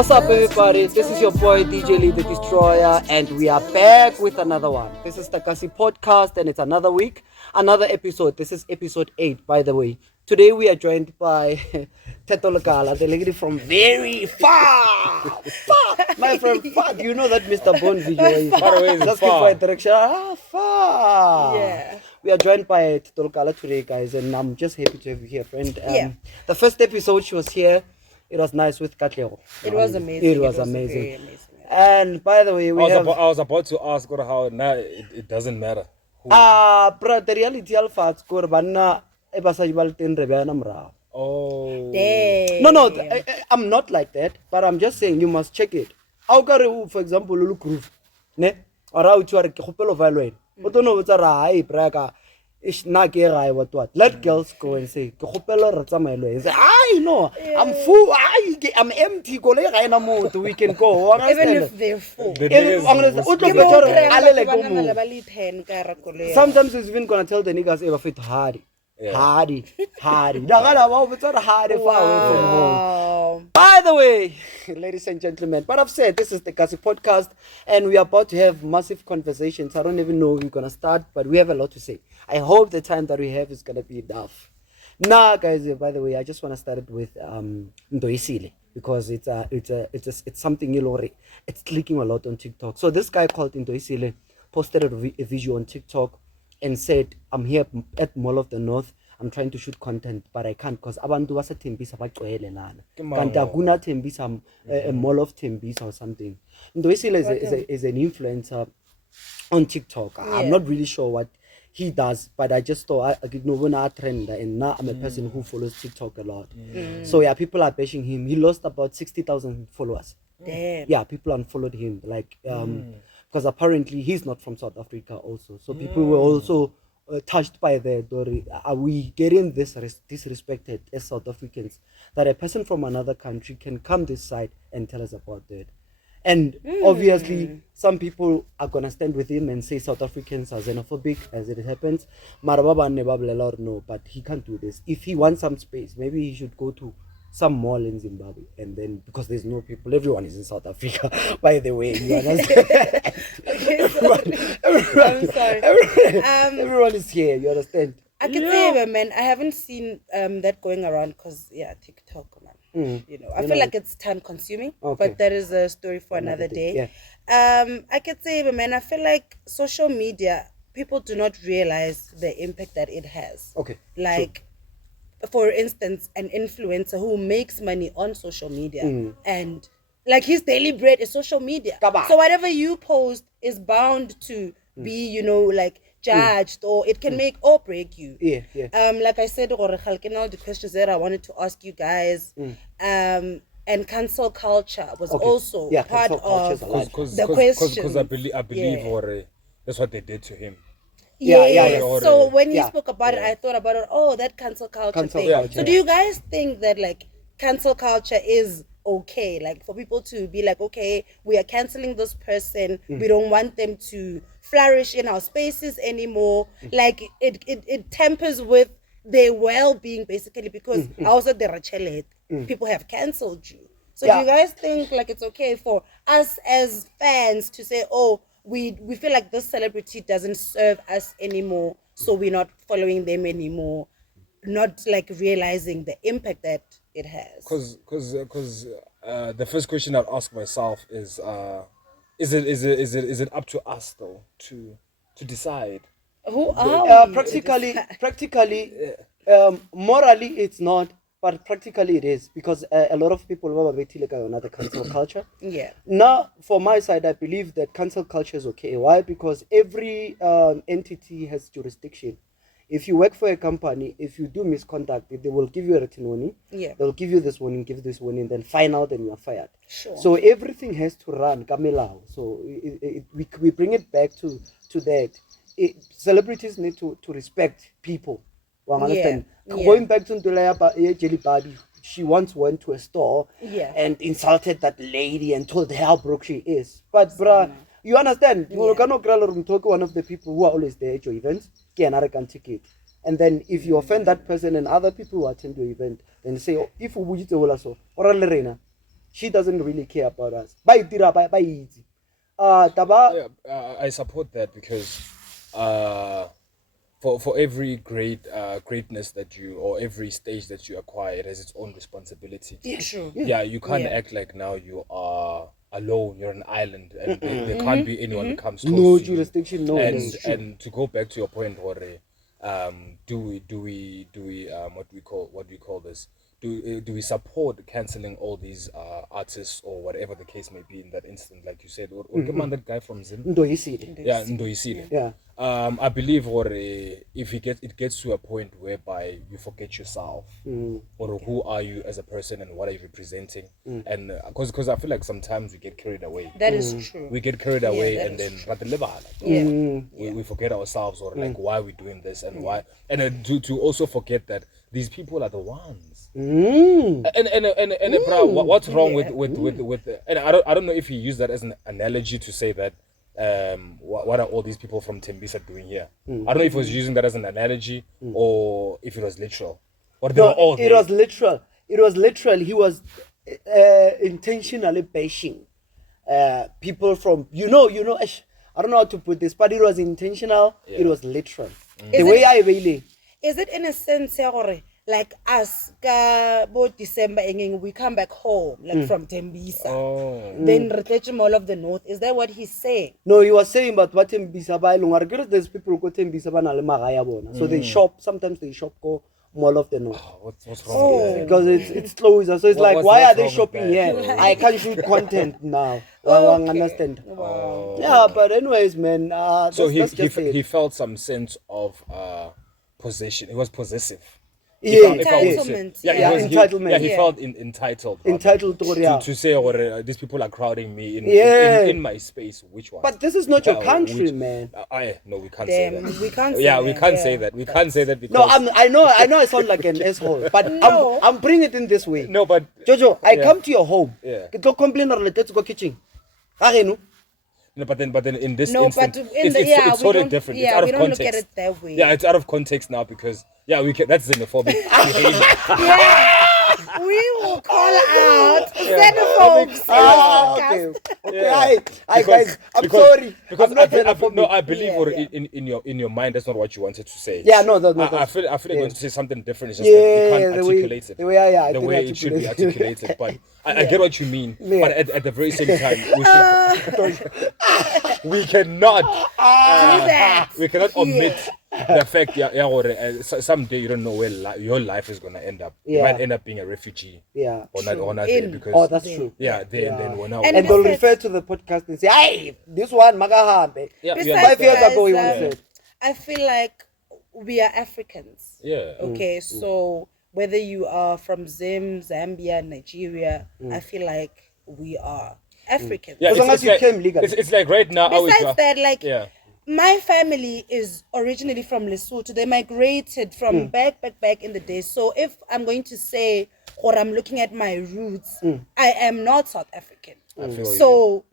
What's up, everybody? This is your boy DJ Lee the Destroyer, and we are back with another one. This is the Kasi podcast, and it's another week, another episode. This is episode 8, by the way. Today we are joined by Theto Lekala, the lady from very far. My friend, far. Do you know that Mr. Bond video? Is Far away is just far. give my direction. Far. Yeah. We are joined by Theto Lekala today, guys, and I'm just happy to have you here, friend. Yeah. The first episode she was here. It was nice with Katlego. It was amazing. It was amazing. Very amazing. And by the way, I was about to ask her how now it doesn't matter. Bro, the reality alpha score banna e basadi ba le teng re beana morao. Oh. Damn. No, I'm not like that, but I'm just saying you must check it. How can for example, Lulu Groove, ne? Or how to ke khopelo violin. O tono botsa ra hai braka. Ish na ke ga what. Let girls go and say ke khopelo re tsamaelo. Say, "I know. I'm full. I'm empty. Go le ga ena motho. We can go." Even if they're full. Sometimes it's even gonna tell the niggas ever fit hardy. Hardy. Hardy far away from home. By the way, ladies and gentlemen, but I've said this is the Kasi podcast, and we are about to have massive conversations. I don't even know where we're gonna start, but we have a lot to say. I hope the time that we have is gonna be enough. Now, guys, by the way, I just want to start it with Ndoyisile, because it's something it's clicking a lot on TikTok. So this guy called Ndoyisile posted a video on TikTok and said, "I'm here at Mall of the North. I'm trying to shoot content, but I can't because abantu baseThembisa bagcwelelana. Kanti akuna Thembisa a Mall of Thembisa or something." Ndoyisile is an influencer on TikTok. I'm not really sure what he does, but I just thought I did know a trend, and now I'm a person who follows TikTok a lot. So yeah, people are bashing him. He lost about 60,000 followers. Damn. Yeah, people unfollowed him because apparently he's not from South Africa also. So people were also touched by that. Are we getting this disrespected as South Africans, that a person from another country can come this side and tell us about that? And obviously, some people are going to stand with him and say South Africans are xenophobic as it happens. Marababa Nebabla, no, but he can't do this. If he wants some space, maybe he should go to some mall in Zimbabwe. And then, because there's no people, everyone is in South Africa, by the way. You understand? I'm sorry. Everyone is here, you understand? I can say, but man, I haven't seen that going around because, TikTok, man. You know, I feel like it's time consuming, but that is a story for another day. Yeah. I could say, but man, I feel like social media, people do not realize the impact that it has. Okay. Like, for instance, an influencer who makes money on social media and like his daily bread is social media. So whatever you post is bound to be, like judged, or it can make or break you. Like I said, the questions that I wanted to ask you guys, and cancel culture was also part of the question. Because I believe or that's what they did to him. So when he spoke about it, I thought about it. Oh, that cancel culture thing. So do you guys think that like cancel culture is okay, like for people to be like, okay, we are canceling this person, we don't want them to flourish in our spaces anymore, like it tempers with their well-being basically, because also people have cancelled you. So do you guys think like it's okay for us as fans to say, oh, we feel like this celebrity doesn't serve us anymore, so we're not following them anymore, not like realizing the impact that it has? Because the first question I'd ask myself is it up to us though to decide? Who are we? Practically, morally it's not, but practically it is, because a lot of people like another cancel culture. Now, for my side, I believe that cancel culture is okay. Why? Because every entity has jurisdiction. If you work for a company, if you do misconduct, they will give you a written warning. They'll give you this warning, give this warning, then find out and you are fired. So everything has to run kamelao. So we bring it back to that. Celebrities need to respect people. Understand? Going back to Jelly Barbie, she once went to a store and insulted that lady and told her how broke she is. But bruh, you understand? One of the people who are always there at your events, can ticket. And then if you offend that person and other people who attend your event, then say, if you so or she doesn't really care about us. Bye, tira, bye, easy. Taba. Yeah, I support that because for every greatness that you, or every stage that you acquire, it has its own responsibility. Yeah, sure. Yeah, you can't act like now you are alone, you're an island, and there can't be anyone that comes close No to jurisdiction, you. no. And to go back to your point, Hore, do we what do we call this? Do we support cancelling all these artists or whatever the case may be in that instant, like you said, or that guy from Zim? Ndoyisile. Yeah, Ndoyisile. Yeah. I believe, or if it gets to a point whereby you forget yourself, or who are you as a person and what are you representing, and because I feel like sometimes we get carried away. That is true. We get carried away, and then we forget ourselves, or like why we're doing this and why, and to also forget that these people are the ones. And bro, what's wrong with and I don't know if he used that as an analogy to say that what are all these people from Tembisa doing here? I don't know if he was using that as an analogy or if it was literal. Or they were all there. It was literal. It was literal. He was intentionally bashing people from I don't know how to put this, but it was intentional. It was literal. The way I really. Is it in a sense, like us, December, we come back home, like from Tembisa. Then reach Mall of the North. Is that what he's saying? No, he was saying about what Tembisa by long. There's people who go Tembisa by Nalemagaya. So they shop. Sometimes they shop go Mall of the North. What's wrong with that? Because it's closer. So it's like, why are they shopping here? I can't shoot content now. I understand. Wow. Yeah, but anyways, man. So he felt some sense of possession. He was possessive. Entitlement. Entitlement. Yeah, he felt entitled. Entitled to say, these people are crowding me in my space. Which one? But this is not your country, man. No, we can't say that. We can't say that. We can't say that. We can't say that because... No, I know I sound like an asshole, but no. I'm bringing it in this way. No, but... Jojo, I come to your home. Yeah. Get complain or let's go kitchen. No, but then in this no, instance, but it's totally different. Yeah, it's out of we don't context. look at it that way. Yeah, it's out of context now because that's xenophobic behavior. Yeah, we will call out xenophobes. Okay. Guys, I'm sorry. Because I believe in your mind that's not what you wanted to say. Yeah, no. I feel like you want to say something different. It's just that you can't articulate it the way it should be articulated. But I get what you mean. Yeah. But at the very same time, we cannot do that. We cannot omit the fact someday you don't know where your life is gonna end up. You might end up being a refugee. Yeah. Or not because that's true. Yeah, then when I and they'll refer to the podcast and say, "Hey, this one Magahambe." Yeah. 5 years ago he said. I feel like we are Africans. Yeah. Okay, so whether you are from Zambia, Nigeria, I feel like we are Africans. Yeah, as long as you came legally. It's like right now. Besides that, my family is originally from Lesotho. They migrated from back in the day. So if I'm going to say, or I'm looking at my roots, I am not South African. So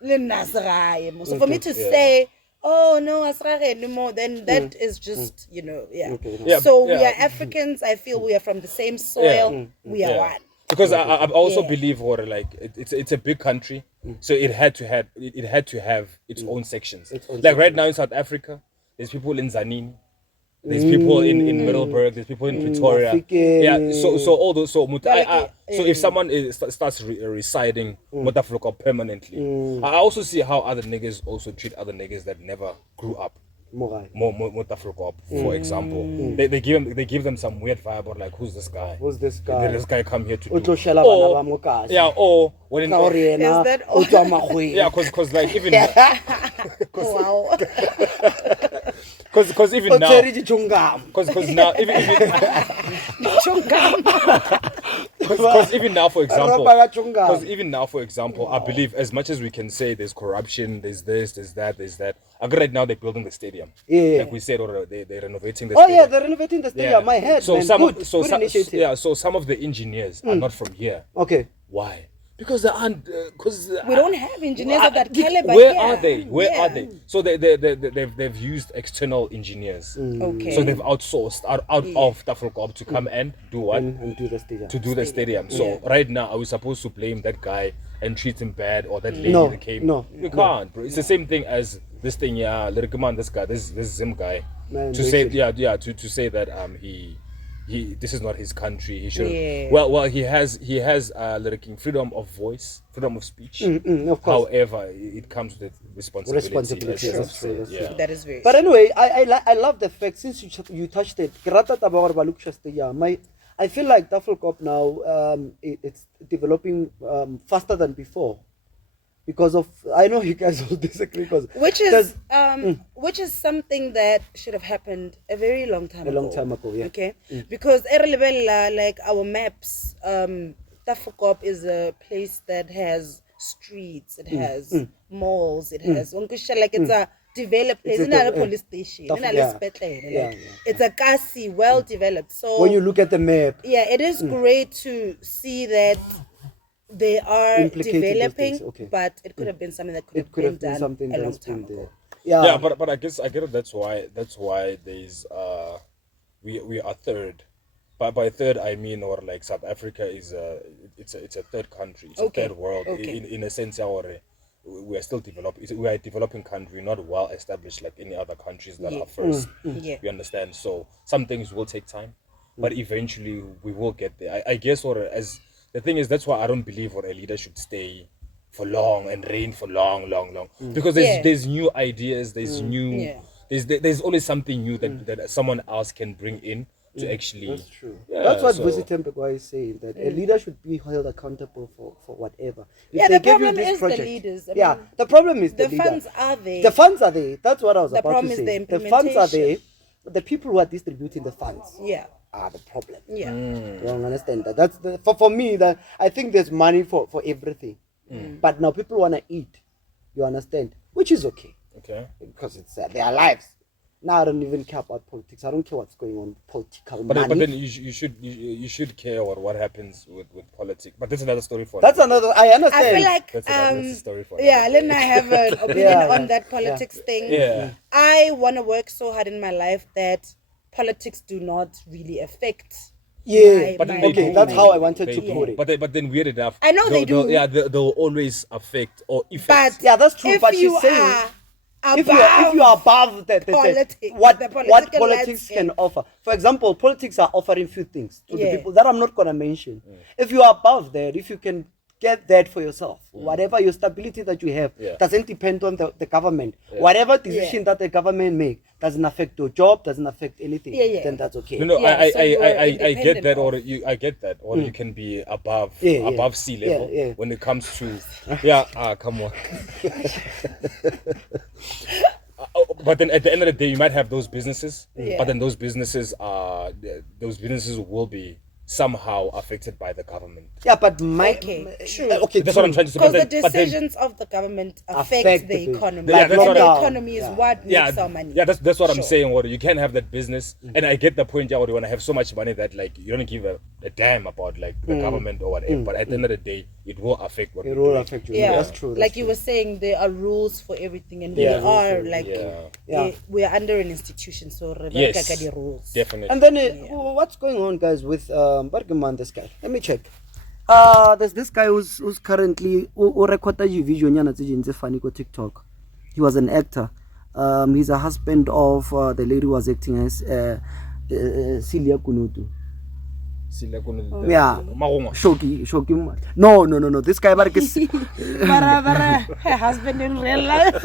for me to say, oh no, anymore, then that is just, Okay. Yeah, so we are Africans. I feel we are from the same soil. We are one. Because I also believe, it's a big country, so it had to have its own sections. Right now in South Africa, there's people in Zanini, there's people in Middleburg, there's people in Pretoria. So all those so if someone starts residing Tafelkop permanently, I also see how other niggas also treat other niggas that never grew up. More Tafelkop, for example. They give them some weird vibe or like, who's this guy? Did this guy come here to do? Or when in because like even Wow. because even now because now even now for example I believe as much as we can say there's corruption, there's this, there's that. Right now they're building the stadium. Like we said, or they're renovating the stadium. Oh yeah, they're renovating the stadium. My head. So man. some of the engineers are not from here. Okay. Why? Because they aren't. Because we don't have engineers of that caliber. Where here. are they? Where are they? So they've used external engineers. Okay. So they've outsourced out of Tafelkop to come and do what? And do the stadium. To do the stadium. So right now, are we supposed to blame that guy and treat him bad, or that lady No, that came? no, You can't, bro. It's the same thing as this thing. Yeah, let come on, this guy, this Zim guy, Man, to say to say that he this is not his country. He should. Yeah. Well, he has freedom of voice, freedom of speech. Of course. However, it comes with responsibility. Responsibility, That's true, true. that's Yeah. true. That is very But true. anyway, I love the fact, since you touched it, I feel like Tafelkop now it's developing faster than before, because of, I know you guys will disagree, because which is something that should have happened a very long time ago. Yeah. Okay, because like our maps, Tafelkop is a place that has streets, it has malls, it has like it's a developed place. It's not a police station. It's a kasi, well developed. So when you look at the map, it is great to see that they are Implicating those developing, things, okay. but it could have been something that could it could have been done something a long that's time been ago. there. Yeah, but I guess I get it. That's why there's we are third. But by third I mean, or like South Africa is it's a third country. It's a third world in a sense. We are still developing. We are a developing country, not well established like any other countries that are first. Yeah. You understand? So some things will take time, but eventually we will get there. I guess, or as the thing is, that's why I don't believe a leader should stay for long and reign for long, because there's new ideas, there's new, there's always something new that someone else can bring in to actually. That's true. Yeah, That's what so- Busi Tempekwa is saying, that a leader should be held accountable for whatever. If Yeah, they the give you problem this is project, the leaders. I yeah, mean, the problem is the the leader. funds are there. The funds are there. That's what I was The about problem to is say. the The funds are there. implementation. The people who are distributing the funds Yeah. are the problem. Yeah. You don't understand that. That's for me, that I think there's money for everything, but now people want to eat. You understand, which is okay Okay. because it's their lives. Now I don't even care about politics. I don't care what's going on political But money. then you should care what happens with politics. But that's another story for. That's another another. I understand. I feel like That's a story for yeah, another Lynn and I have an opinion Yeah, on yeah, that politics thing. Yeah. I want to work so hard in my life that politics do not really affect. Yeah, But then they okay, do. that's how I wanted They to do. put it. But then weird enough. I know they do. Yeah, they'll always affect or affect. But Yeah, that's true. if But you she's saying, are if you are above politics, what the politics political can offer. For example, politics are offering few things to the Yeah. people that I'm not gonna mention. If you are above that, if you can get that for yourself, whatever your stability that you have doesn't depend on the government. Whatever decision that the government make doesn't affect your job, doesn't affect anything. Then that's okay. No, Yeah, so you are I get independent that, or of- I get that, or you can be above Yeah. above sea level Yeah. when it comes to come on. But then at the end of the day, you might have those businesses, but then those businesses will be somehow affected by the government. Yeah, but my true. okay, That's what I'm trying to say. Because But the then decisions of the government affect Affect the the- economy. Yeah, and that's what the I- economy is what makes our money. Yeah, that's what I'm Sure. saying. Or you can have that business, and I get the point. Yeah, or you want to have so much money that like you don't give a damn about like the government or whatever. But at the end of the day, it will affect what it we're will doing. affect you. Yeah, That's true. That's like true. you were saying, there are rules for everything, and Yeah, we are rules for like Yeah. we are under an institution, so Yes, Rebecca the rules. definitely. And then what's going on, guys, with Bergman, this guy? Let me check. There's this guy who's currently recorded video nyana tse ding tse funny ko TikTok. He was an actor. He's a husband of the lady who was acting as Celia Kunutu. Yeah. Shoki. No. This guy Her husband in real life.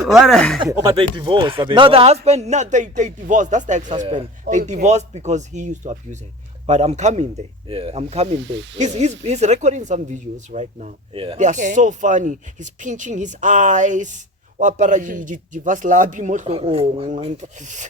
Oh, but they divorced. No, the husband. No, they divorced. That's the ex-husband. They Okay. divorced because he used to abuse her. But I'm coming there. Yeah. I'm coming there. He's recording some videos right now. Yeah. They are Okay. so funny. He's pinching his eyes.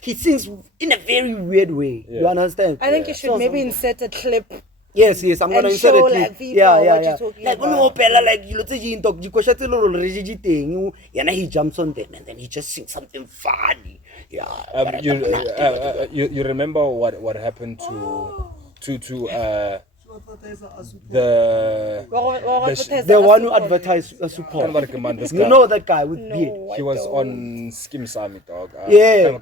He sings in a very weird way. You understand? I think you should maybe insert a clip. Yes, I'm gonna And insert show, a clip. like, people Yeah. what you're talking Like when about. you like you tse ding talk dikosha tse lolo re di teng, yana he jumps on them and then he just sings something funny. Yeah. You remember what happened to The one who advertised support. You know that guy with beard. He was on Skim Sami, dog. Yeah. No,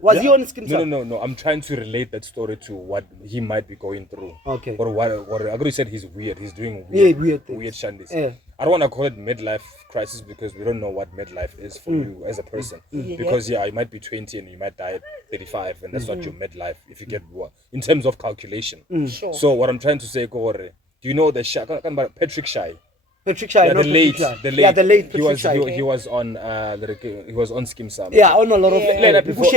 was he on Skim Sami? No. I'm trying to relate that story to what he might be going through. Okay. Or what Agro said he's weird. He's doing weird shandis. Yeah. I don't want to call it midlife crisis because we don't know what midlife is for you as a person. Because you might be 20 and you might die at 35, and that's not your midlife if you get what in terms of calculation. Sure. So what I'm trying to say, do you know the Patric Shai? Patric Shai, the late. Yeah, the late Patric Shai. He was on he was on Skim Sam. Yeah, on a lot of Lena before.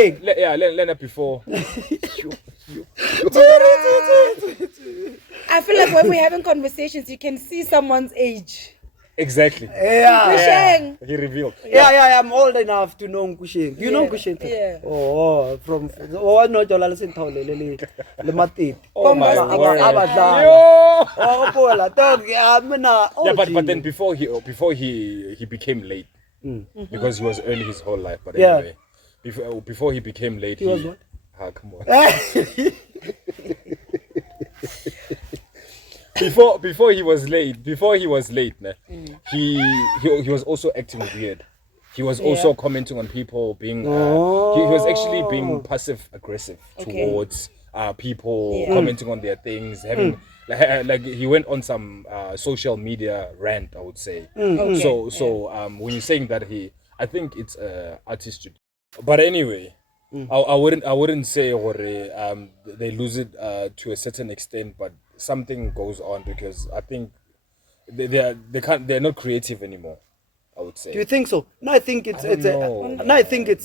I feel like when we're having conversations, you can see someone's age. Exactly. Yeah. He revealed. Yeah. I'm old enough to know Nkusheng. You know Nkusheng? Yeah. Oh, from no Jola listen to le matiti. Oh my word. Yeah, but then before he became late, because he was early his whole life. But anyway, before he became late, he was what? Come on. Before he was late, nah, he was also acting weird. He was also commenting on people being he was actually being passive aggressive towards people, commenting on their things, having like he went on some social media rant, I would say. So when you're saying that I think it's artistry. But anyway, I wouldn't say they lose it to a certain extent, but something goes on because I think they're not creative anymore, I would say. Do you think so? No, I think it's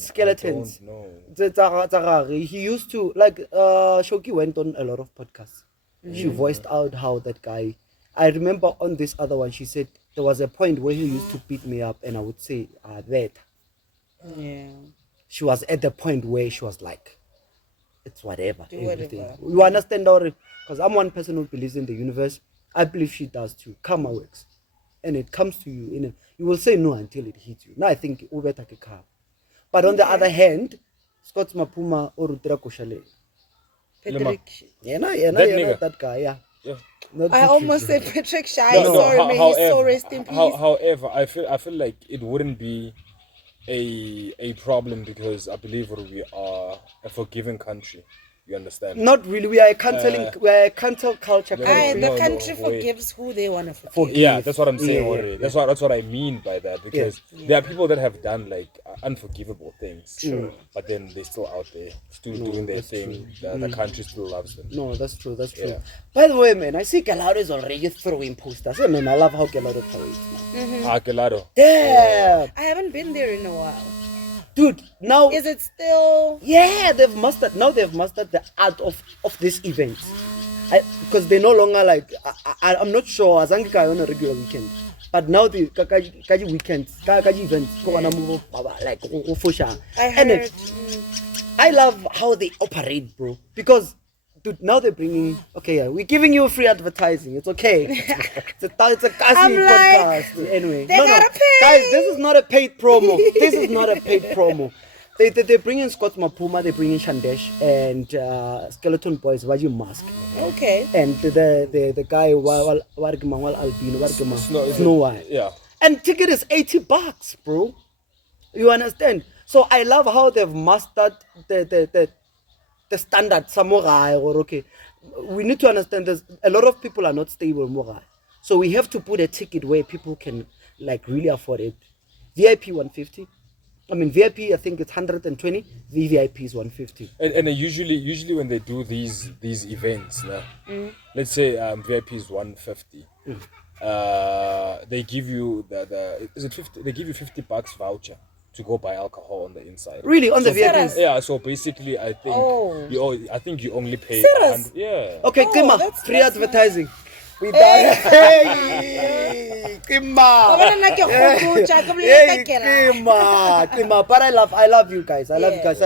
skeletons. No. He used to Shoki went on a lot of podcasts. She voiced out how that guy. I remember on this other one, she said there was a point where he used to beat me up, and I would say that. Yeah. She was at the point where she was like, it's whatever. Do whatever. You understand, because I'm one person who believes in the universe. I believe she does too. Karma works, and it comes to you. You will say no until it hits you. Now I think ubeta ke karma. But on the other hand, Scott Mapuma or Rutera Koshale. Patric. That guy, yeah. I almost said Patric Shai. Sorry, may he so rest in peace. However, I feel like it wouldn't be a problem because I believe we are a forgiving country. You understand? Not really. We are a cancel culture country. The country forgives who they want to forgive. Yeah, that's what I'm saying. Yeah. That's what I mean by that, because there are people that have done like unforgivable things, but then they're still out there, still doing their thing. The country still loves them. No, that's true. That's true. By the way, man, I see Gelado is already throwing posters. Hey, man, I love how Gelado parades. Gelado. Damn. I haven't been there in a while. Dude, now is it still? Yeah, they've mastered the art of this event. Because they no longer like I'm not sure as on a regular weekend, but now the kaji weekends, kaji events go on a move like ofusha. And I love how they operate, bro. Because dude, now they're bringing. Okay, we're giving you free advertising. It's okay. It's a Kasi podcast. Anyway, no, guys, this is not a paid promo. They're bringing Scott Mapuma. They're bringing Shandesh and Skeleton Boys. Why you mask? Okay. And the guy Wargama Albino Snow White. Yeah. And ticket is $80, bro. You understand? So I love how they've mastered the standard samurai or okay. We need to understand there's a lot of people are not stable morai. So we have to put a ticket where people can like really afford it. VIP 150. I mean VIP I think it's 120. VVIP is 150. And usually when they do these events, let's say VIP is 150. They give you is it 50? They give you $50 voucher to go buy alcohol on the inside. Really, on the VIP? Yeah. So basically, I think you only pay. Yeah. Okay, Kima, free advertising. We done. Hey, Kima. Kima. But I love you guys. I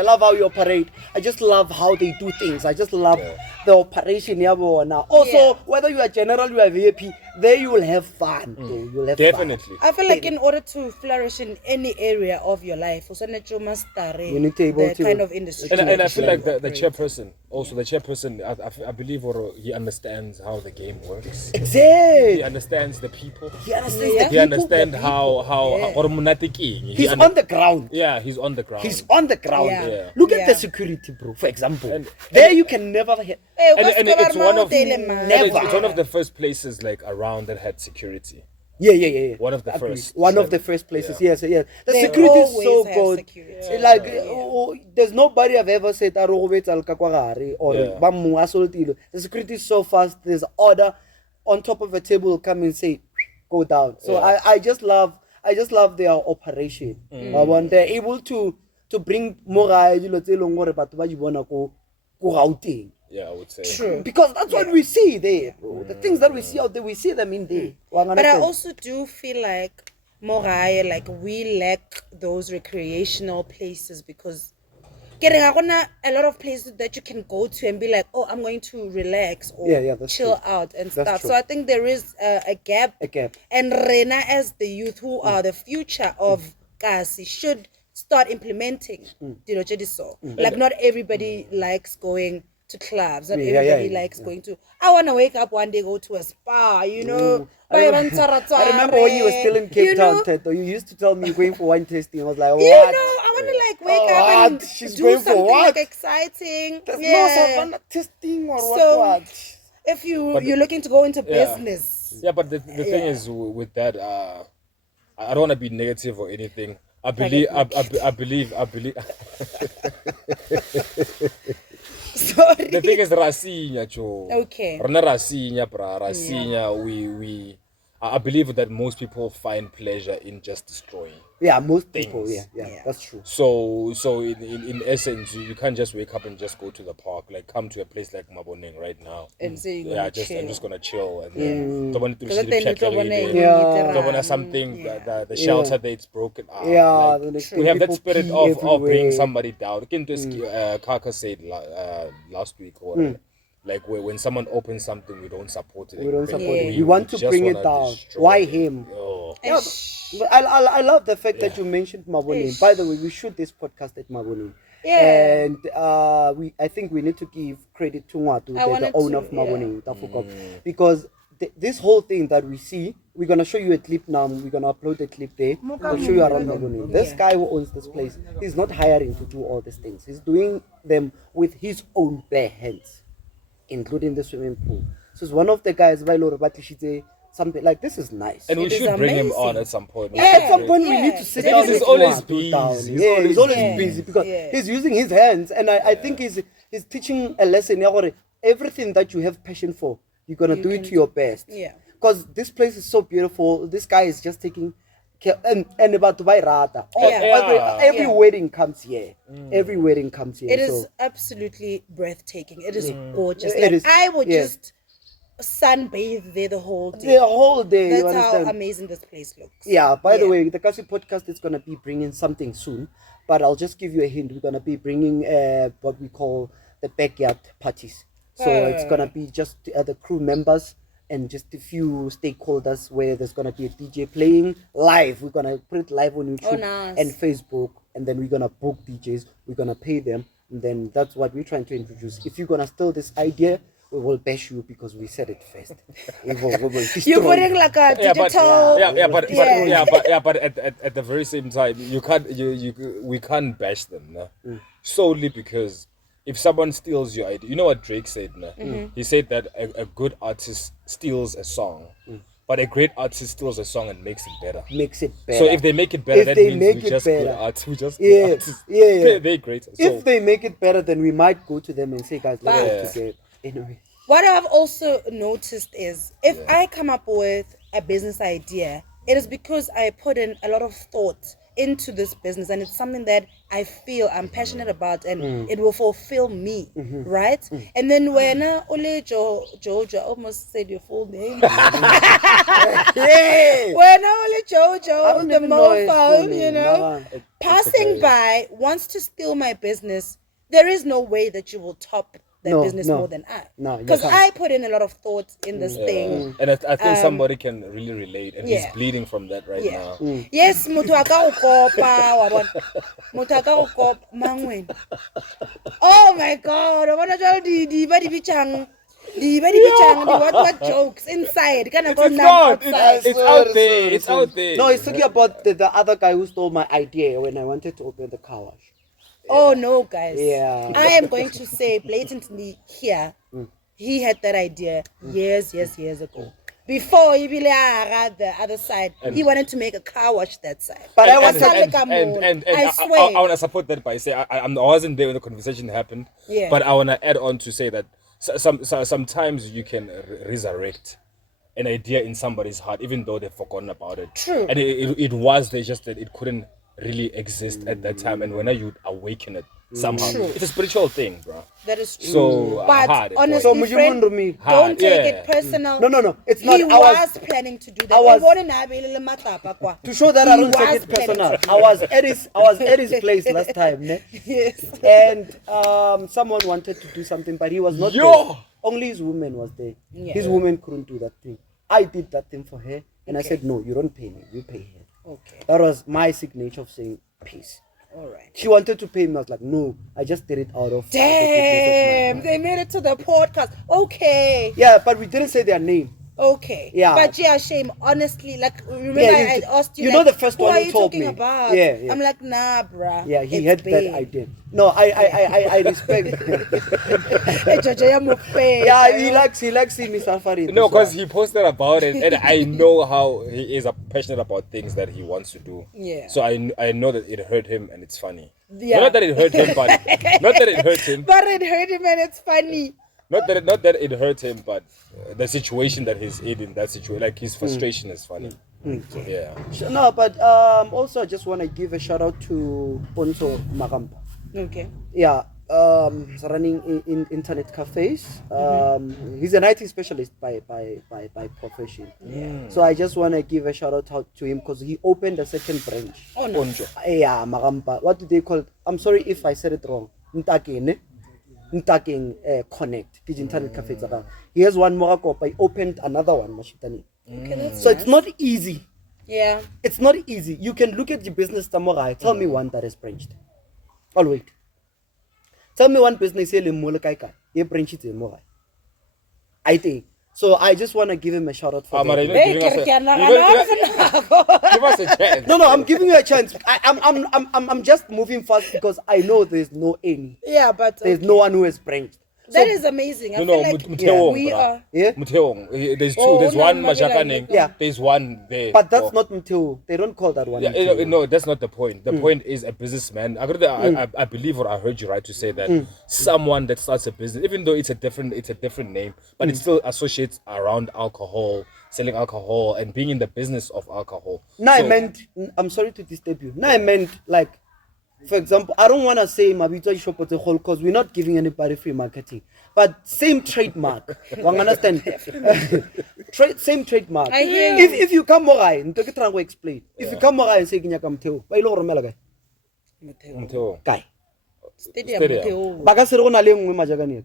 love how you operate. I just love how they do things. I just love the operation. Also, whether you are general, you are VIP, there you will have fun. You'll have Definitely. fun. I feel like in order to flourish in any area of your life, you need to need to be able the to kind of industry. And I feel like the chairperson, also the chairperson, I believe he understands how the game works. Exactly. He understands the people. He understands the people. He understands how he's on the ground. Yeah, he's on the ground. He's on the ground. Yeah. Look at the security, bro. For example, there you can never hear. And it's one of Never. it's one of the first places like around that had security. Yeah. One of the first. One of the first places. Yeah. Yes. The They security is so always have good. security. Like there's nobody I've ever said or Yeah. the security is so fast. There's order on top of a table. Come and say, go down. So Yeah. I just love their operation. They're able to bring more Yeah, I would say. True. because that's what we see there, bro. The things that we see out there, we see them in there. But I also do feel like Morai, like we lack those recreational places because getting a lot of places that you can go to and be like, oh, I'm going to relax or that's chill true. out and That's stuff. true. So I think there is a gap. A gap. And Rena, as the youth who are the future of Kasi, should start implementing. Like not everybody likes going to clubs. Not everybody likes going to. I want to wake up one day, go to a spa. I remember when you were still in Cape Town, Theto, you used to tell me you're going for wine tasting. I was like, what? I want to like wake up and She's do going for something what? like exciting. There's Yeah. no savannah testing or So, what? If you're looking to go into Yeah. business, Yeah, but the thing is with that, I don't want to be negative or anything. I believe. sorry. The thing is, Rasinya, Cho. Okay. Rasinya, I believe that most people find pleasure in just destroying. Yeah, most people. Things. Yeah, that's true. So in essence, you can't just wake up and just go to the park. Like come to a place like Maboneng right now. And say you're Yeah, gonna chill. I'm just gonna chill and then Because at the end of the Yeah. something the shelter there it's broken. Yeah, Like, the next we thing have that people spirit pee of bringing everywhere. somebody down. Kaka said last week or like when someone opens something, we don't support it. We don't support it. We want to just bring it wanna down. destroy Why it. him? Oh. Yeah, but I love the fact that you mentioned Maboneng. By the way, we shoot this podcast at Maboneng. Yeah. And I think we need to give credit to Nwatu, the wanted owner to, of Maboneng, Tafelkop, because this whole thing that we see, we're gonna show you a clip now. We're gonna upload the clip there. We'll show you around Maboneng. This guy who owns this place, he's not hiring to do all these things. He's doing them with his own bare hands, including the swimming pool. So it's one of the guys, something like this is nice. And we It is should bring him amazing. on at some point. We Yeah, should at some bring- point we need to sit Because down. he's with always Nwatu busy. down. He's Yeah, always he's always busy. busy because Yeah. he's using his hands, and I think he's teaching a lesson. Everything that you have passion for, you're gonna do it to your best. Yeah. Because this place is so beautiful. This guy is just taking care, and about to buy rata. Every Yeah. wedding comes here. Every wedding comes here. It is so. absolutely breathtaking. It is gorgeous. It Like, is, I would yeah. just sunbathe there the whole day. The whole day. That's you understand? how amazing this place looks. Yeah, by the Yeah. way, the Kasi podcast is going to be bringing something soon, but I'll just give you a hint. We're going to be bringing what we call the backyard parties. So it's going to be just the crew members and just a few stakeholders where there's going to be a DJ playing live. We're going to put it live on YouTube nice. and Facebook, and then we're going to book DJs. We're going to pay them, and then that's what we're trying to introduce. If you're going to steal this idea, we will bash you because we said it first. We will destroy You're putting you. like a Yeah, digital. but at the very same time, we can't bash them, no? Solely because if someone steals your idea, you know what Drake said, no? He said that a good artist steals a song, but a great artist steals a song and makes it better. Makes it better. So if they make it better, If that they means make we it just good better. artists. We just Yeah, good artists. yeah. They're great. So, If they make it better, then we might go to them and say, guys, let's Yeah. work together. Anyway. What I've also noticed is if I come up with a business idea, it is because I put in a lot of thought into this business and it's something that I feel I'm passionate about and it will fulfill me, right? And then when Ole Jojo, I almost said your full name. Yeah. When Ole Jojo, the even know his full mofo, name, you know, Mama. passing by wants to steal my business, there is no way that you will top their business more than I. No, because I put in a lot of thought in this thing. And I think somebody can really relate, and he's bleeding from that right now. Yes, motho a ka go kopa, wa bona. Motho a ka go kopa, mangwena. Oh my God, I wanna tell di ba di bitchang. What jokes inside? Kind of go outside. It's out there. It's out there. No, he's talking about the other guy who stole my idea when I wanted to open the car wash. Oh no, guys. Yeah. I am going to say blatantly here, he had that idea years ago. Before he really had the other side, he wanted to make a car wash that side. But I swear. I want to support that by saying I wasn't there when the conversation happened. Yeah. But I want to add on to say that sometimes you can resurrect an idea in somebody's heart, even though they've forgotten about it. True. And it was there, just that it couldn't really exist at that time. And when you awaken it somehow, it's a spiritual thing, bro. That is true. So but hard. honestly, friend, don't take it personal. No. It's not. He was planning to do that. To show that I don't take it personal. I was at his place last time, ne? Yes. And someone wanted to do something, but he was not there. Only his woman was there. Yeah. His woman couldn't do that thing. I did that thing for her, and I said, no, you don't pay me. You pay her. Okay. That was my signature of saying peace. All right. She wanted to pay me. I was like, no, I just did it out of. Damn, they made it to the podcast. Okay. Yeah, but we didn't say their name. Okay. Yeah. But yeah, shame. Honestly, like remember I asked you. You like, know the first who one are you you told talking me. about? Yeah. I'm like, nah, bruh. Yeah, he it's had big. that idea. No, I respect. Hey, Jojo, I'm a fan. Yeah, he likes seeing me suffering. No, because he posted about it, and I know how he is passionate about things that he wants to do. Yeah. So I know that it hurt him, and it's funny. Yeah. So not that it hurt him, but not that it hurt him. But it hurt him, and it's funny. Not that it hurt him, but the situation that he's in that situation, like his frustration is funny. So, yeah. No, but also I just want to give a shout out to Ponzo Magampa. Okay. Yeah, he's running in internet cafes. He's an IT specialist by profession. Yeah. So I just want to give a shout out to him because he opened a second branch. Oh no. Yeah, Magampa. What do they call it? I'm sorry if I said it wrong. Ntaking Connect, internet cafes. He has one more. I opened another one. Okay, that's So nice. it's not easy. Yeah. It's not easy. You can look at the business tomorrow. Tell me one that is branched. I'll wait. Tell me one business here in Molokai. He branched in Morai. I think. So I just want to give him a shout out for that. Give us a chance. No, I'm giving you a chance. I'm just moving fast because I know there's no any. Yeah, but There's no one who has branched. that is amazing. I feel like we are. Yeah. Muteong. There's two. Oh, There's no, one Maboneng. Majakaneng. Yeah. There's one there. But that's not Mteo. They don't call that one. Yeah, Mteo. no, that's not the point. The point is a businessman. I believe, or I heard you right to say that someone that starts a business, even though it's a different name, but it still associates around alcohol, selling alcohol, and being in the business of alcohol. No, I meant. I'm sorry to disturb you. No, I meant like, for example, I don't want to say Mabito shop because we're not giving anybody free marketing, but same trademark. You understand? Same trademark. I hear you. If you come more, I'm trying to explain. If you come more and say Kinya come to, why lo romela guy? Muteong. Guy. Stadium. Stadium. Baka se go na le ngwe majagane.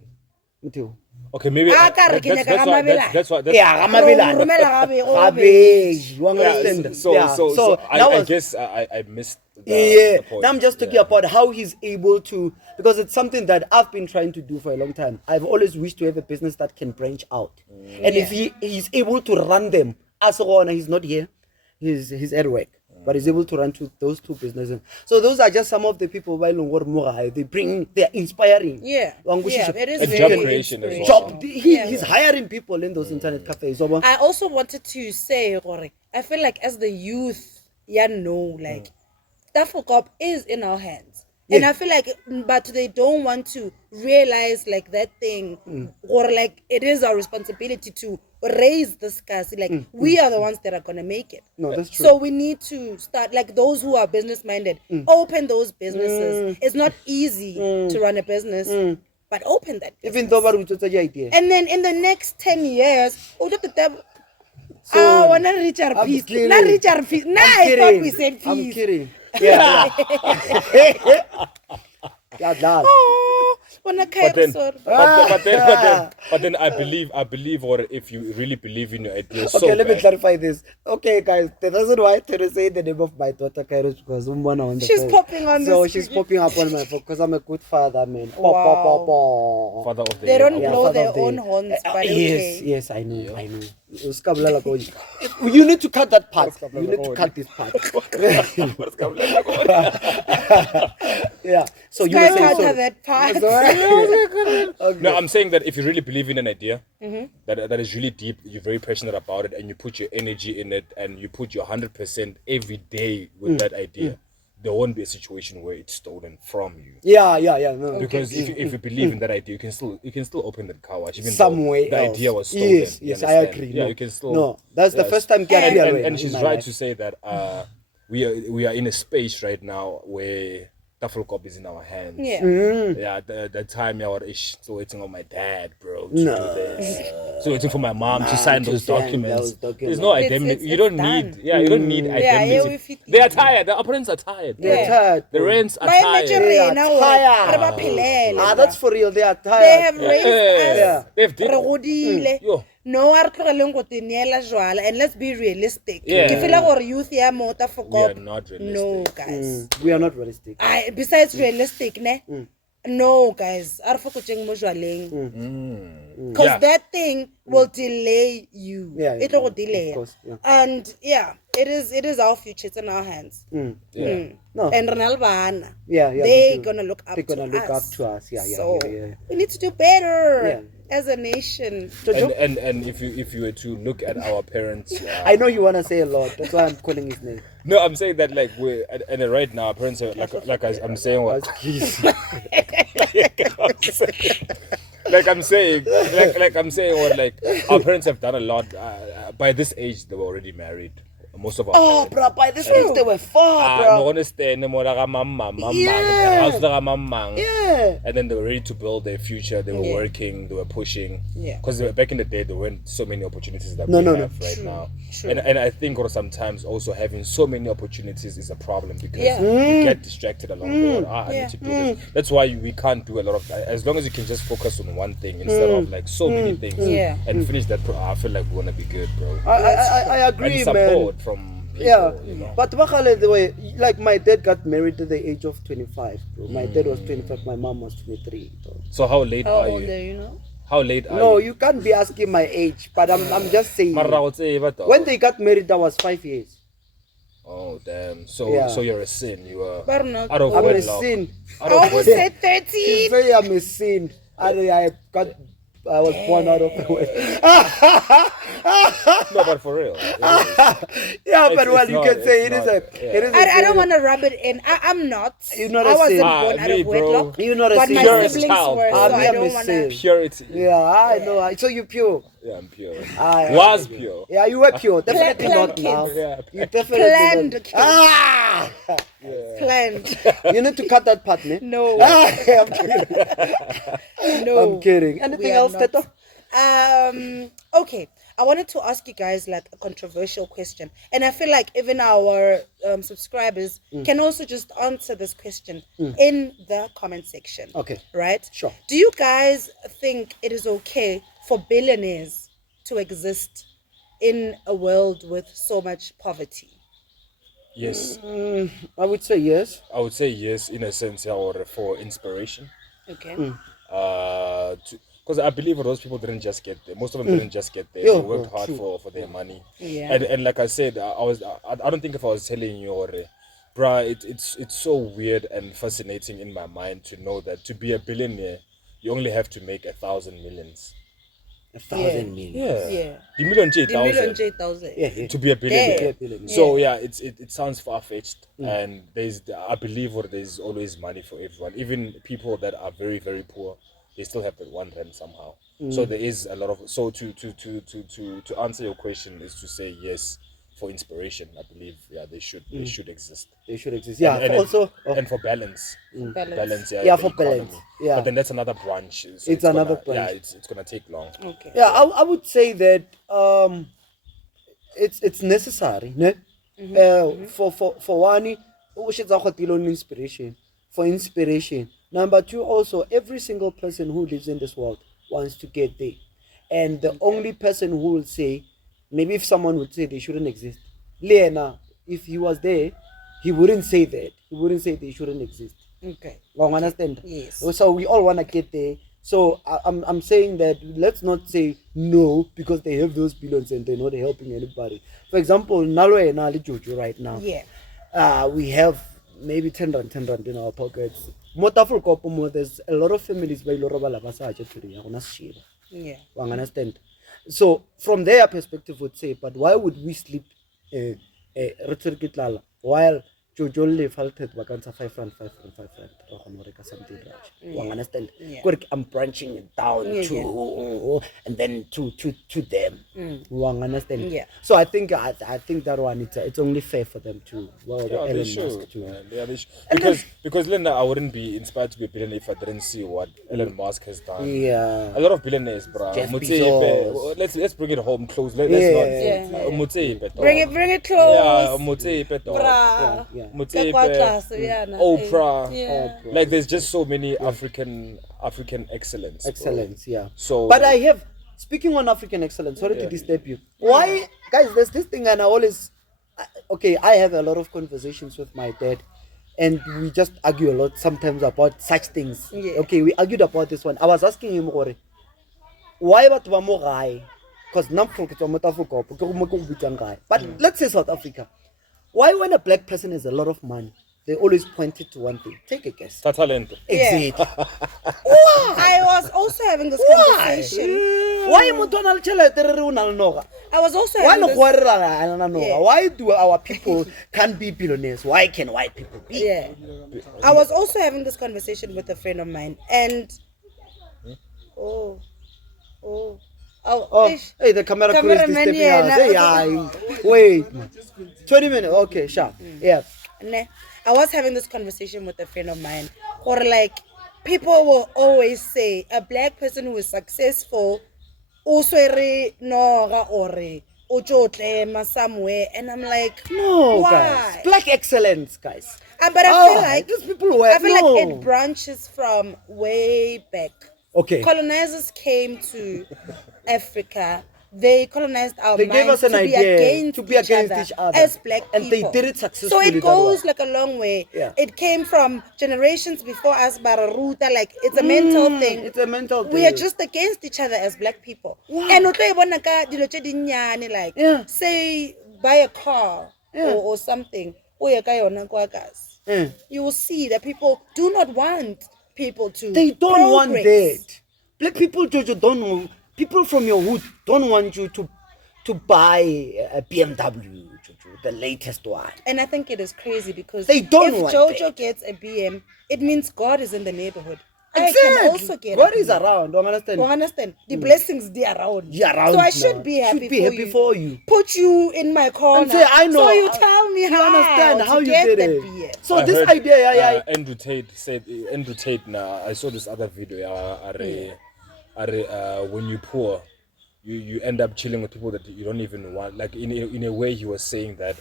Mteo. Okay, maybe that's what. Yeah, you understand? So I guess I missed the point. Now I'm just talking about how he's able to, because it's something that I've been trying to do for a long time. I've always wished to have a business that can branch out. And if he's able to run them, as he's not here, he's at work. But he's able to run those two businesses. So those are just some of the people they're inspiring. Yeah. It is a very job creation as well. He's hiring people in those internet cafes. I also wanted to say, I feel like as the youth, Tafelkop is in our hands. Yeah. And I feel like, but they don't want to realize like that thing, or like it is our responsibility to raise this guys. Like we are the ones that are gonna make it. No, that's true. So we need to start, like those who are business minded, open those businesses. It's not easy to run a business, but open that business. Even though we took the idea. And then in the next 10 years, I wanna reach our peace. Not reach our peace. Nah, I thought we said peace. I'm kidding. Yeah. Oh, But then I believe, or if you really believe in your idea, so Okay, let me bad, clarify this. Okay, guys, the reason why to say the name of my daughter Kairos is because on the She's phone. popping on So the she's screen. popping up on my phone because I'm a good father, man. Wow. Father of the They year. don't Yeah, blow father their of the- own horns, but yes, okay. yes, I know, I know. You need to cut that part. You need to cut this part. Yeah. So you were Sky saying cutter sorry. that part. Okay. No, I'm saying that if you really believe in an idea that is really deep, you're very passionate about it, and you put your energy in it, and you put your 100% every day with that idea, there won't be a situation where it's stolen from you. Yeah. No. Because if you believe in that idea, you can still open that car wash, even Some though way the else. idea was stolen. Yes, you yes, I understand? agree. Yeah, No. you can still. No, that's the first time And she's in my right life. to say that we are in a space right now where Tafelkop is in our hands. Yeah. Yeah, the time I was still waiting on my dad, bro, to do this. Still waiting for my mom to sign those documents. There's no indemnity. You don't need. Yeah, you don't need indemnity. They are tired. The opponents are tired. They're tired. The bro. rents are By tired. They are tired. that's for real. They are They tired. have raised us. They've Re godile. Yo. No, are tlogeleng go te neela jwala, and let's be realistic. Yeah. Ke feel gore youth ya mo Tafelkop. We are not realistic. No, guys. We are not realistic. Besides realistic, ne? No, guys. Are fokotseng mo jwaleng. Because that thing will delay you. Yeah, It will of delay. course, yeah. And yeah, it is our future. It's in our hands. Yeah. No. And Ronaldo, Yeah, they're we do. gonna look up They're gonna to look us. up to us. Yeah. So we need to do better as a nation. And if you were to look at our parents, I know you wanna say a lot. That's why I'm calling his name. no, I'm saying that like we're and right now our parents are I'm saying what like I'm saying what like our parents have done a lot. By this age, they were already married. Most of our Oh, parents. bro, by this age they were far, No bro. understand more like Yeah. and then they were ready to build their future. They were working, they were pushing. Yeah. Because back in the day, there weren't so many opportunities that No, we no, have no. right True, now. true. And I think or sometimes also having so many opportunities is a problem because Yeah. you get distracted along the way. I need to do this. That's why we can't do a lot of that. As long as you can just focus on one thing instead of like so many things and finish that, I feel like we're gonna be good, bro. I agree, And man. support from people, Yeah, you know. but Bakale, the way, like my dad got married at the age of 25, bro. My dad was 25, my mom was 23. Bro. So how late How are old you? are you now? How late are No, you? you can't be asking my age, but I'm just saying. Mara, I would say, but, When they got married, that was 5 years. oh damn! So Yeah. so you're a sin. You are But not out of I'm a wedlock. sin. Out I of almost wedlock. said 13. She's very I'm a sin. I was born out of the way. No, but for real. It is. Yeah, but It's well, you not- can say it's it is not, a. yeah. It is a I don't sin. want to rub it in. I'm not. You're not I a wasn't sin. born out Me, of bro. wedlock. You're not a But sin. my You're a siblings child, were, bro. so Me, I I'm a don't want sin. to. Purity. Yeah, I know. So you're pure. Yeah, I'm pure. I Was pure. Yeah, you were pure. Definitely Planned not now. kids. Yeah. You definitely Planned not. kids. Ah! Planned. You need to cut that part, man. No. I'm kidding. No. I'm kidding. We Anything are else, not. Teto? Okay. I wanted to ask you guys like a controversial question, and I feel like even our subscribers can also just answer this question in the comment section. Okay. Right? Sure. Do you guys think it is okay for billionaires to exist in a world with so much poverty? Yes. I would say yes. I would say yes in a sense, yeah, or for inspiration. Okay. Because I believe those people didn't just get there. Most of them didn't just get there. Yeah, They worked hard true. for their money. Yeah. And like I said, I don't think if I was telling you or bruh, it's so weird and fascinating in my mind to know that to be a billionaire, you only have to make 1,000 millions. 1,000 million. Yeah. Yeah. The million J The million thousand. J-thousand. Yeah. To be a billionaire. To be a billionaire. So yeah, it sounds far fetched, and I believe there's always money for everyone. Even people that are very very poor, they still have that 1 rand somehow. So there is a lot of to answer your question is to say yes for inspiration. I believe they should exist. They should exist. Yeah. And also, and for balance. Balance. Yeah, the for balance. economy. Yeah. But then that's another branch. So It's another gonna, branch. Yeah, it's gonna take long. Okay. yeah, I would say that it's necessary, ne? For one, we should have inspiration. For inspiration, Number two, also, every single person who lives in this world wants to get there. And the only person who will say, maybe if someone would say they shouldn't exist, Lena, if he was there, he wouldn't say that. He wouldn't say they shouldn't exist. Okay. Well, understand? Yes. So we all want to get there. So I'm saying that let's not say no because they have those billions and they're not helping anybody. For example, Nalo and Ali Jojo right now. Yeah. We have maybe 10 rand in our pockets. Tafelkop, there's a lot of families by Yeah. Understand? So from their perspective would say, but why would we sleep while Jojo live halted vacanza 5 rand, 5 rand, 5 rand, something understand? I'm branching it down to and then to them. Understand? Yeah. So I think that one it's only fair for them to they should. Because Linda, I wouldn't be inspired to be a billionaire if I didn't see what Elon Musk has done. Yeah. A lot of billionaires, bro. Let's bring it home close. Let's not Bring it close. Yeah, Oprah. Yeah. Like there's just so many African excellence. Excellence, bro. yeah. So but I have, speaking on African excellence, sorry to disturb you. Why, guys, there's this thing and I always, I have a lot of conversations with my dad and we just argue a lot sometimes about such things. Yeah. Okay, we argued about this one. I was asking him, why but because but let's say South Africa. Why when a black person has a lot of money, they always point it to one thing? Take a guess. talent. Exactly. I was also having this conversation. Why I was also having this... Why do our people can't be billionaires? Why can white people be? Yeah. I was also having this conversation with a friend of mine and hey, the cameraman is stepping out. Hey, wait. 20 minutes. Okay, sharp. Yeah. I was having this conversation with a friend of mine. Or like, people will always say a black person who is successful also somewhere, and I'm like, no, why? guys. Black excellence, guys. But I feel like these people were. I feel like it branches from way back. Okay. Colonizers came to Africa. They colonized our They minds gave us an idea to be against each other as black people. And they did it successfully. So it goes like a long way. Yeah. It came from generations before us, Bararuta. Like it's a mental thing. It's a mental thing. We are just against each other as black people. Wow. And like say buy a car or something. You will see that people do not want people to. They don't want progress. that. Black people, Jojo, don't know. People from your hood don't want you to buy a BMW, Jojo, the latest one. And I think it is crazy because they don't if want Jojo that. gets a BM, it means God is in the neighborhood. Exactly. I can also get God is around. Don't understand? Don't understand? The blessings they are around. Around so I now. should be happy, for you. Put you in my corner. And say, I know. So you tell me you understand how you get did that it. BM. So I this idea, Andrew Tate said. Andrew Tate. Now I saw this other video. When you poor, you end up chilling with people that you don't even want. Like in a way, he was saying that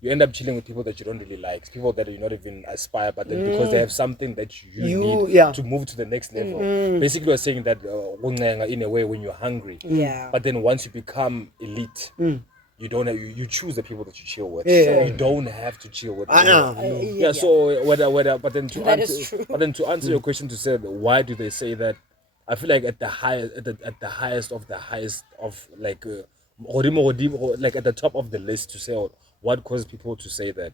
you end up chilling with people that you don't really like, people that you not even aspire, but then because they have something that you need to move to the next level. Basically, we're saying that in a way when you're hungry, but then once you become elite. You don't have, you choose the people that you chill with. So you don't have to chill with them. So whether but then to answer your question to say why do they say that? I feel like at the highest of like like at the top of the list to say what causes people to say that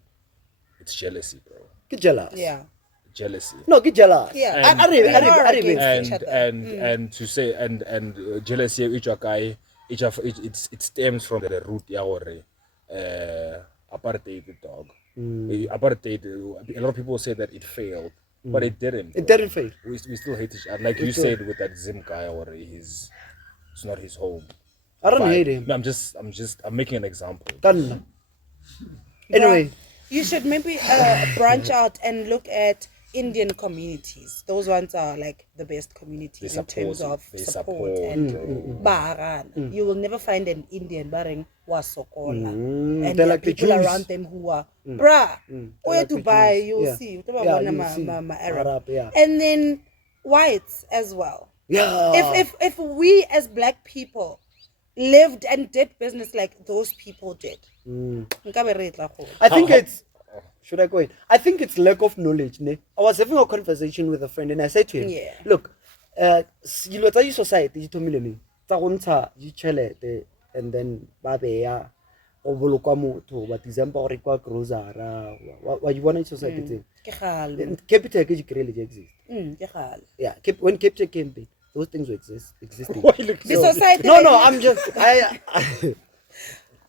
it's jealousy, bro. Get jealous. Yeah. Jealousy. No, get jealous. Yeah. And to say and jealousy it stems from the root apartheid dog. Apartheid, a lot of people say that it failed. But it didn't. It didn't fail. We still hate each other. Like you said with that Zim guy, or it's not his home. I don't hate him. No, I'm making an example. Anyway. You should maybe branch out and look at Indian communities, those ones are like the best communities in terms of support and baharana. You will never find an Indian baring wasokola, and there are like people around them who are bruh. Where like to the buy, Jews. you'll Yeah. see. Yeah, you'll see. Arab. Yeah. And then whites as well. Yeah. If we as black people lived and did business like those people did, I think it's should I go in? I think it's lack of knowledge. Ne? I was having a conversation with a friend and I said to him, look, you know, society, you told me, and then babeya o bolokwa motho ba December o rekwa grocery wa you want society capital ke dikrele exist yeah when capital came in, those things were existing no I'm just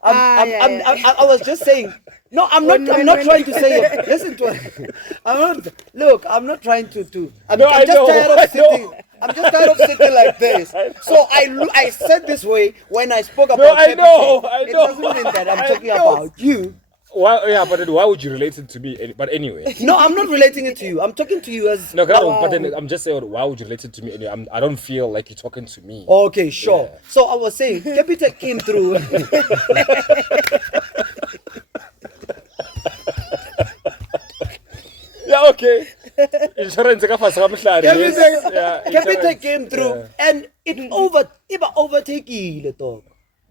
I was just saying. No, I'm not trying to say it. Listen to it. I'm not trying to. I'm just tired of sitting like this. So I said this way when I spoke about. I know. It doesn't mean that I'm talking about you. Why? Yeah, but then why would you relate it to me? But anyway. No, I'm not relating it to you. I'm talking to you as. No, but then I'm just saying, why would you relate it to me? Anyway, I don't feel like you're talking to me. Okay, sure. Yeah. So I was saying, Capital came through. Yeah, okay. Insurance Capital came through and it overtaken dog.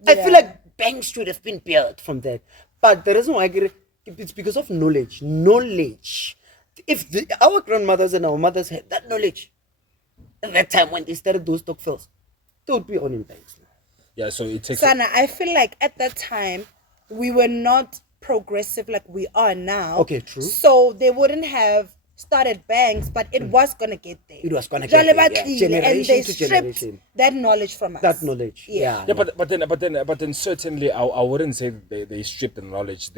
I feel like banks should have been built from that. But the reason why I get it, it's because of knowledge. Knowledge. If our grandmothers and our mothers had that knowledge at that time when they started those stock fills, they would be owning banks. Yeah, so it takes. Sana, I feel like at that time we were not progressive like we are now. Okay, true. So they wouldn't have started banks, but it was gonna get there. It was gonna get there. Yeah. Generation and they to stripped generation. that knowledge from us. That knowledge. Yeah. Yeah, but then certainly I wouldn't say they stripped the knowledge.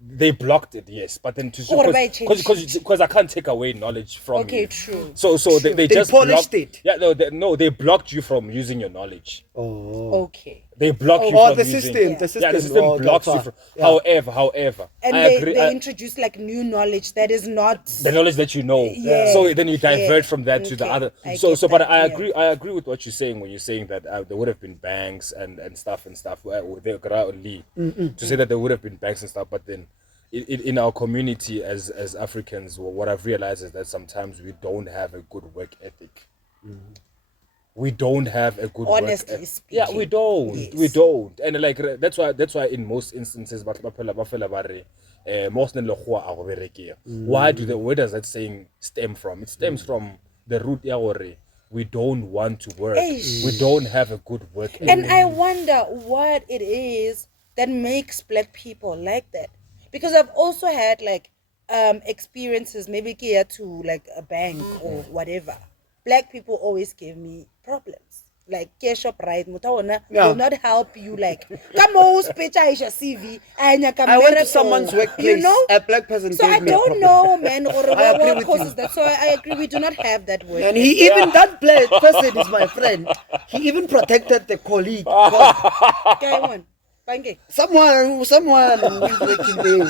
They blocked it, yes, but then because I can't take away knowledge from you. Okay, true. So they just polished it. Yeah, no, they blocked you from using your knowledge. Oh. Okay. They block you from the using. system. The system blocks you from. Yeah. However, and they introduce like new knowledge that is not the knowledge that you know. Yeah. So then you divert from that to the other. But I agree. Yeah. I agree with what you're saying when you're saying that there would have been banks and stuff to say that there would have been banks and stuff, but then. In our community as Africans, what I've realized is that sometimes we don't have a good work ethic. We don't have a good honestly work speaking. Yeah, we don't. Yes. We don't. And like that's why in most instances where does that saying stem from? It stems from the root we don't want to work. We don't have a good work ethic. And I wonder what it is that makes black people like that. Because I've also had like experiences, maybe here to like a bank or whatever. Black people always give me problems. Like cash up right, Mutawana will not help you. Like, come on, speech CV. I went to someone's workplace. You know, a black person. So I don't know, man. Or what causes that? So I agree. We do not have that work. And even that black person is my friend. He even protected the colleague. Okay, on. Someone working there.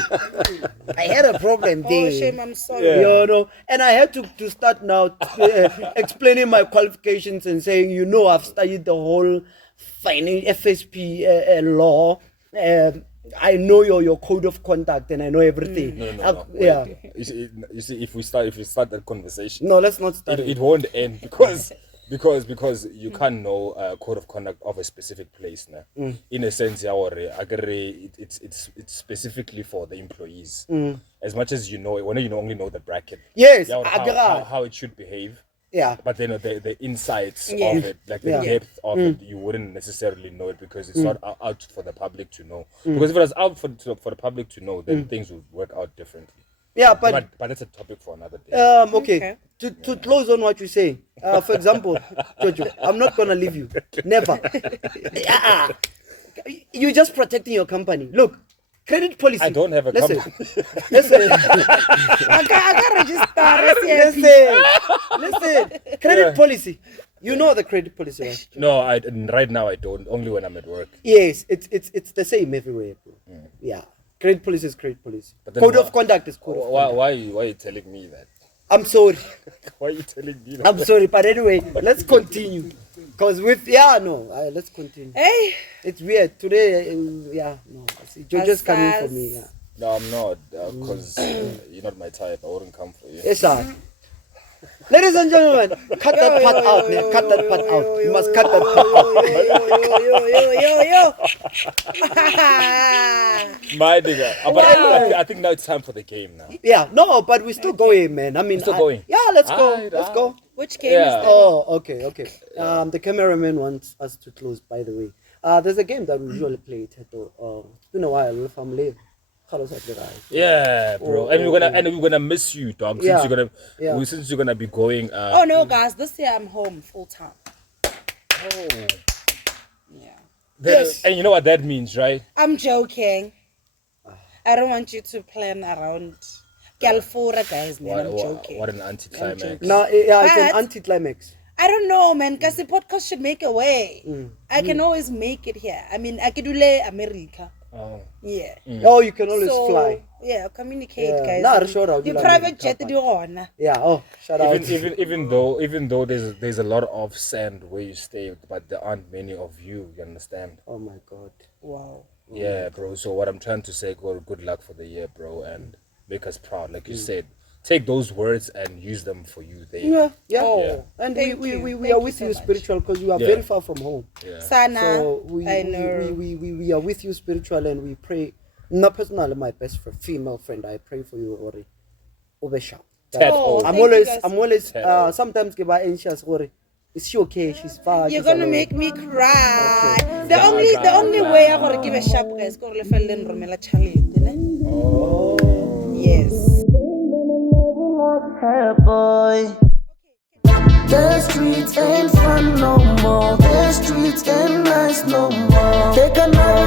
I had a problem there. Oh, shame, I'm sorry. Yeah. You know, and I had to start now explaining my qualifications and saying, I've studied the whole FSP law. I know your code of conduct and I know everything. No. Yeah. You see, if we start that conversation, no, let's not start. It won't end because you can't know a code of conduct of a specific place now. In a sense, it's specifically for the employees. As much as you know, when you only know the bracket. Yes, how it should behave. Yeah. But then the insights of it, like the depth of it, you wouldn't necessarily know it because it's not out for the public to know. Because if it was out for the public to know, then things would work out differently. Yeah, but that's a topic for another day. Okay. To close on what you say, for example, Jojo, I'm not gonna leave you. Never. You're just protecting your company. Look, credit policy. I don't have a company. Listen. I can't register. Listen. Credit policy. You know the credit policy, right? No, right now I don't. Only when I'm at work. Yes, it's the same everywhere, bro. Yeah. Credit policy is credit policy. Code of conduct is code of conduct. Why are you telling me that? I'm sorry. Why are you telling me that? I'm sorry, but anyway, let's continue. Cause let's continue. Hey, It's weird today. No. I see Georgia's coming for me. Yeah. No, I'm not, because you're not my type. I wouldn't come for you. Yes, sir. Ladies and gentlemen, cut that part out. Cut that part out. You must cut that part out. My nigga. But I think now it's time for the game now. Yeah, no, but we're still going, man. I mean, Still going? Yeah, let's go. Let's go. which game is that? Oh, okay. The cameraman wants us to close, by the way. There's a game that we usually play, Theto. It's been a while, if I'm late. Yeah, bro. And we're gonna miss you, dog. Since you're gonna be going. Oh no, guys! This year I'm home full time. Oh. Yeah. Yes. And you know what that means, right? I'm joking. I don't want you to plan around Calfora, guys, man. I'm joking. What an anticlimax. No, it's an anticlimax. I don't know, man, because the podcast should make a way. I can always make it here. I mean, I could do America. Oh. Yeah. Oh, you can always fly. Yeah, communicate, guys. You private jet on. Yeah. Oh, shout out. Even though there's a lot of sand where you stay, but there aren't many of you. You understand? Oh my God. Wow. Yeah, bro. So what I'm trying to say, good luck for the year, bro, and make us proud, like you said. Take those words and use them for you there. Yeah. Oh, and we are with you spiritual because you are very far from home. Yeah. Sana, So I know. we are with you spiritual and we pray. Not personally, my best female friend, I pray for you, Ori. Obesha. I'm always sometimes give her anxious, Ori. Is she okay? She's far. You're gonna make me cry. Okay. The only way I'm gonna give a sharp guys go to Romela Charlie. Yes. Hey boy, the streets ain't fun no more. The streets ain't nice no more. Take another